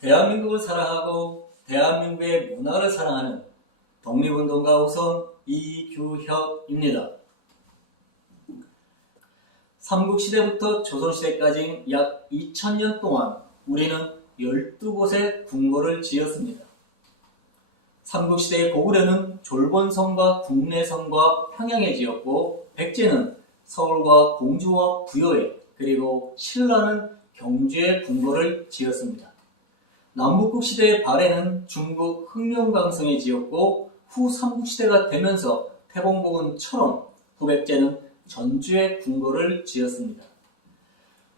대한민국을 사랑하고 대한민국의 문화를 사랑하는 독립운동가 우선 이규혁입니다. 삼국시대부터 조선시대까지 약 2000년 동안 우리는 12곳의 궁궐을 지었습니다. 삼국시대의 고구려는 졸본성과 국내성과 평양에 지었고, 백제는 서울과 공주와 부여에, 그리고 신라는 경주에 궁궐을 지었습니다. 남북국 시대의 발해는 중국 흑룡강성에 지었고, 후 삼국시대가 되면서 태봉국은처럼 후백제는 전주에 궁궐을 지었습니다.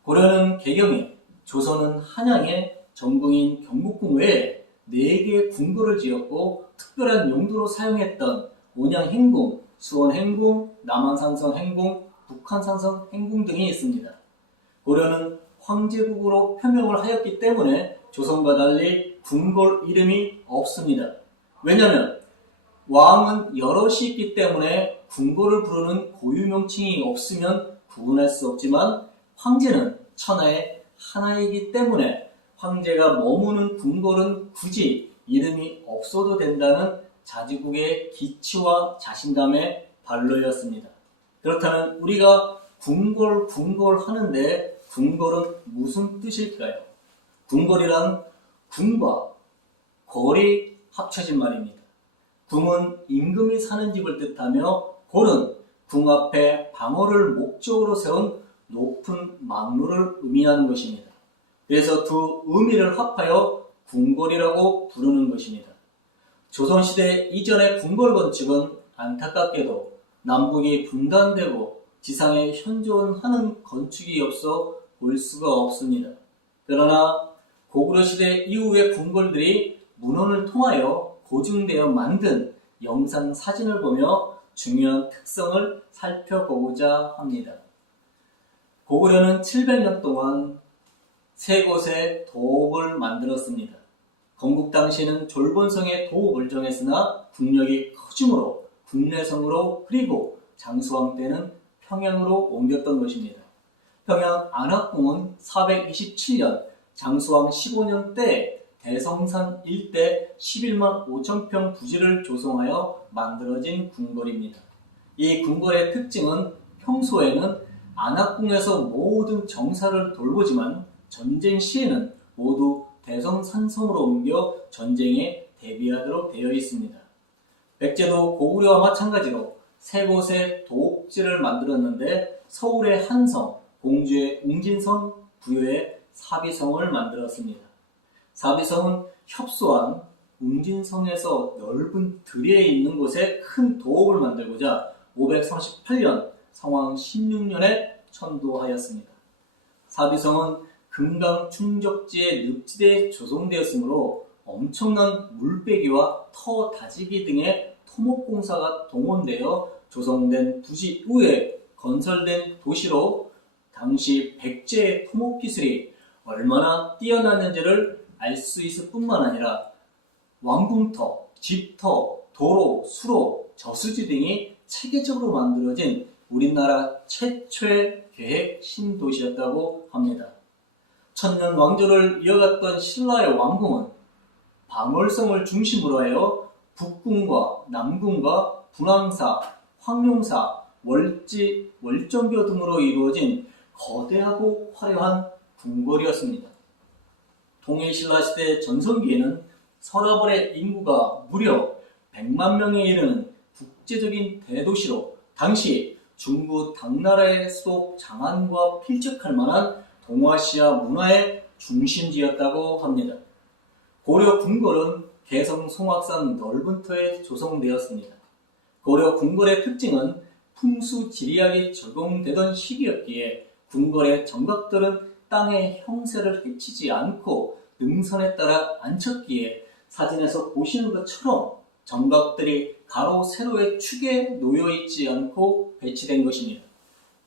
고려는 개경에, 조선은 한양에, 전궁인 경복궁 외에 4개의 궁궐을 지었고, 특별한 용도로 사용했던 온양행궁, 수원행궁, 남한산성행궁, 북한산성행궁 등이 있습니다. 고려는 황제국으로 표명을 하였기 때문에 조선과 달리 궁궐 이름이 없습니다. 왜냐하면 왕은 여럿이 있기 때문에 궁궐을 부르는 고유 명칭이 없으면 구분할 수 없지만, 황제는 천하의 하나이기 때문에 황제가 머무는 궁궐은 굳이 이름이 없어도 된다는 자주국의 기치와 자신감의 발로였습니다. 그렇다면 우리가 궁궐 하는데 궁궐은 무슨 뜻일까요? 궁궐이란 궁과 골이 합쳐진 말입니다. 궁은 임금이 사는 집을 뜻하며, 골은 궁 앞에 방어를 목적으로 세운 높은 망루를 의미하는 것입니다. 그래서 두 의미를 합하여 궁궐이라고 부르는 것입니다. 조선시대 이전의 궁궐 건축은 안타깝게도 남북이 분단되고 지상에 현존하는 건축이 없어 볼 수가 없습니다. 그러나 고구려 시대 이후의 궁궐들이 문헌을 통하여 고증되어 만든 영상 사진을 보며 중요한 특성을 살펴보고자 합니다. 고구려는 700년 동안 3곳의 도읍을 만들었습니다. 건국 당시에는 졸본성의 도읍을 정했으나 국력이 커지므로 국내성으로, 그리고 장수왕 때는 평양으로 옮겼던 것입니다. 평양 안학궁은 427년 장수왕 15년 때 대성산 일대 11만 5천 평 부지를 조성하여 만들어진 궁궐입니다. 이 궁궐의 특징은 평소에는 안학궁에서 모든 정사를 돌보지만 전쟁 시에는 모두 대성산성으로 옮겨 전쟁에 대비하도록 되어 있습니다. 백제도 고구려와 마찬가지로 3곳의 도읍지를 만들었는데, 서울의 한성, 공주의 웅진성, 부여의 사비성을 만들었습니다. 사비성은 협소한 웅진성에서 넓은 들에 있는 곳에 큰 도읍을 만들고자 538년 성왕 16년에 천도하였습니다. 사비성은 금강 충적지의 늪지대에 조성되었으므로 엄청난 물빼기와 터 다지기 등의 토목공사가 동원되어 조성된 부지 후에 건설된 도시로, 당시 백제의 토목기술이 얼마나 뛰어났는지를 알 수 있을 뿐만 아니라 왕궁터, 집터, 도로, 수로, 저수지 등이 체계적으로 만들어진 우리나라 최초의 계획 신도시였다고 합니다. 천년 왕조를 이어갔던 신라의 왕궁은 방월성을 중심으로 하여 북궁과 남궁과 분황사, 황룡사, 월지, 월정교 등으로 이루어진 거대하고 화려한 궁궐이었습니다. 통일신라시대 전성기에는 서라벌의 인구가 무려 100만 명에 이르는 국제적인 대도시로, 당시 중부 당나라의 수도 장안과 필적할 만한 동아시아 문화의 중심지였다고 합니다. 고려 궁궐은 개성 송악산 넓은 터에 조성되었습니다. 고려 궁궐의 특징은 풍수지리학이 적용되던 시기였기에 궁궐의 정각들은 땅의 형세를 해치지 않고 능선에 따라 앉혔기에 사진에서 보시는 것처럼 정각들이 가로 세로의 축에 놓여있지 않고 배치된 것입니다.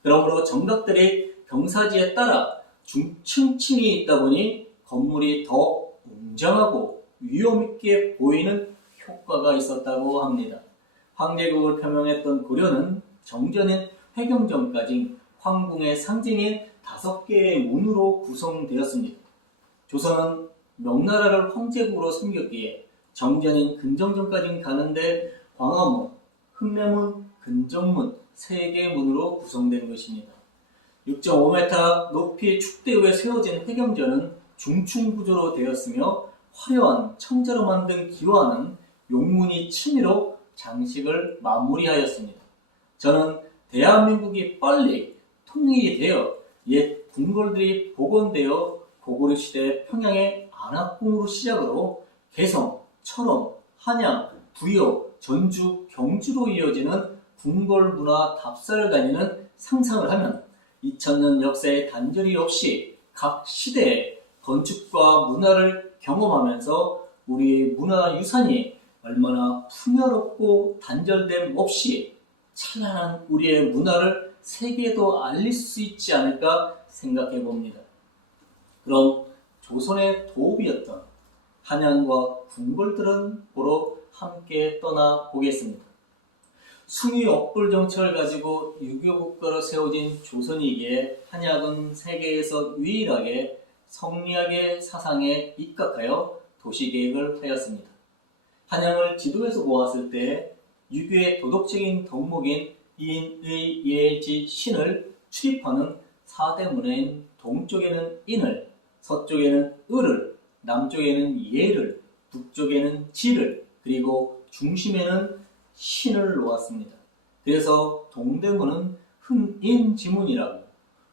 그러므로 정각들이 경사지에 따라 중층층이 있다 보니 건물이 더 웅장하고 위험있게 보이는 효과가 있었다고 합니다. 황제국을 표명했던 고려는 정전인 회경전까지 황궁의 상징인 5개의 문으로 구성되었습니다. 조선은 명나라를 황제국으로 섬겼기에 정전인 근정전까지 가는데 광화문, 흠내문, 근정문 세 개의 문으로 구성된 것입니다. 6.5m 높이의 축대 위에 세워진 회경전은 중층구조로 되었으며 화려한 청자로 만든 기와는 용문이 층위로 장식을 마무리하였습니다. 저는 대한민국이 빨리 통일이 되어 옛 궁궐들이 복원되어 고구려시대 평양의 안압궁으로 시작으로 개성, 철원, 한양, 부여, 전주, 경주로 이어지는 궁궐 문화 답사를 다니는 상상을 하면 2000년 역사의 단절이 없이 각 시대의 건축과 문화를 경험하면서 우리의 문화유산이 얼마나 풍요롭고 단절됨 없이 찬란한 우리의 문화를 세계에도 알릴 수 있지 않을까 생각해 봅니다. 그럼 조선의 도읍이었던 한양과 궁궐들은 보러 함께 떠나 보겠습니다. 숭유 억불 정책을 가지고 유교 국가로 세워진 조선이기에 한양은 세계에서 유일하게 성리학의 사상에 입각하여 도시계획을 하였습니다. 한양을 지도에서 보았을 때 유교의 도덕적인 덕목인 인의 예지 신을 출입하는 4대 문화인 동쪽에는 인을, 서쪽에는 을을, 남쪽에는 예를, 북쪽에는 지를, 그리고 중심에는 신을 놓았습니다. 그래서 동대문은 흥인지문이라고,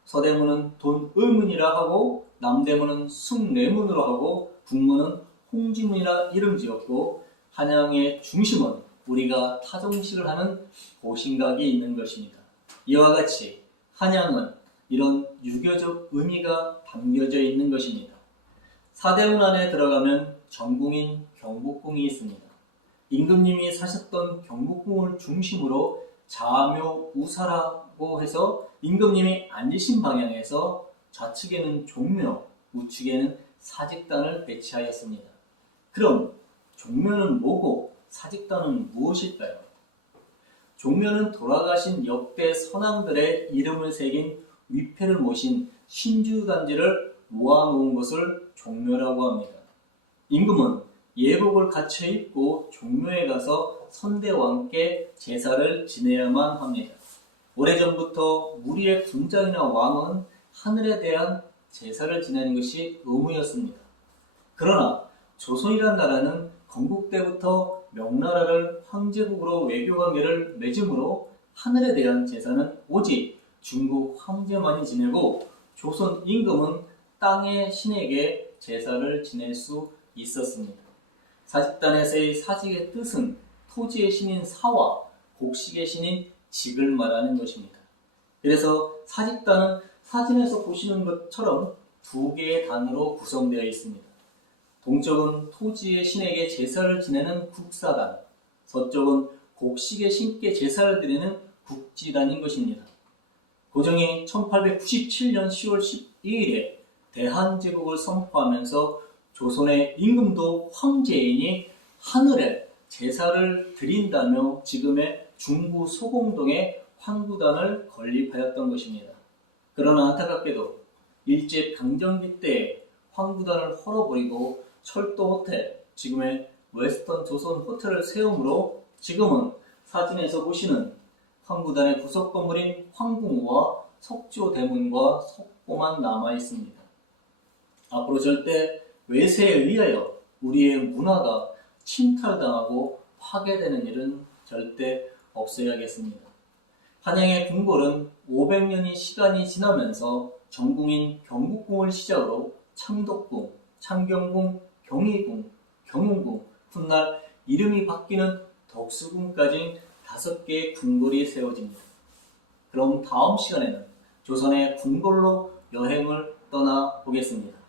서대문은 돈의문이라 하고, 남대문은 숭례문으로 하고, 북문은 홍지문이라 이름 지었고, 한양의 중심은 우리가 타종식을 하는 고신각이 있는 것입니다. 이와 같이 한양은 이런 유교적 의미가 담겨져 있는 것입니다. 사대문 안에 들어가면 전궁인 경복궁이 있습니다. 임금님이 사셨던 경복궁을 중심으로 자묘우사라고 해서 임금님이 앉으신 방향에서 좌측에는 종묘, 우측에는 사직단을 배치하였습니다. 그럼 종묘는 뭐고 사직단은 무엇일까요? 종묘는 돌아가신 역대 선왕들의 이름을 새긴 위패를 모신 신주단지를 모아놓은 것을 종묘라고 합니다. 임금은 예복을 갖춰 입고 종묘에 가서 선대왕께 제사를 지내야만 합니다. 오래전부터 우리의 군장이나 왕은 하늘에 대한 제사를 지내는 것이 의무였습니다. 그러나 조선이란 나라는 건국 때부터 명나라를 황제국으로 외교관계를 맺음으로 하늘에 대한 제사는 오직 중국 황제만이 지내고 조선 임금은 땅의 신에게 제사를 지낼 수 있었습니다. 사직단에서의 사직의 뜻은 토지의 신인 사와 곡식의 신인 직을 말하는 것입니다. 그래서 사직단은 사진에서 보시는 것처럼 두 개의 단으로 구성되어 있습니다. 동쪽은 토지의 신에게 제사를 지내는 국사단, 서쪽은 곡식의 신께 제사를 드리는 국지단인 것입니다. 고종이 1897년 10월 12일에 대한제국을 선포하면서 조선의 임금도 황제이니 하늘에 제사를 드린다며 지금의 중구 소공동에 황구단을 건립하였던 것입니다. 그러나 안타깝게도 일제 강점기 때에 황구단을 헐어버리고 철도 호텔, 지금의 웨스턴 조선 호텔을 세움으로 지금은 사진에서 보시는 황구단의 부속 건물인 황궁과 석조대문과 석고만 남아 있습니다. 앞으로 절대 외세에 의하여 우리의 문화가 침탈당하고 파괴되는 일은 절대 없어야겠습니다. 한양의 궁궐은 500년의 시간이 지나면서 전궁인 경복궁을 시작으로 창덕궁, 창경궁, 경희궁, 경운궁, 훗날 이름이 바뀌는 덕수궁까지 5개의 궁궐이 세워집니다. 그럼 다음 시간에는 조선의 궁궐로 여행을 떠나보겠습니다.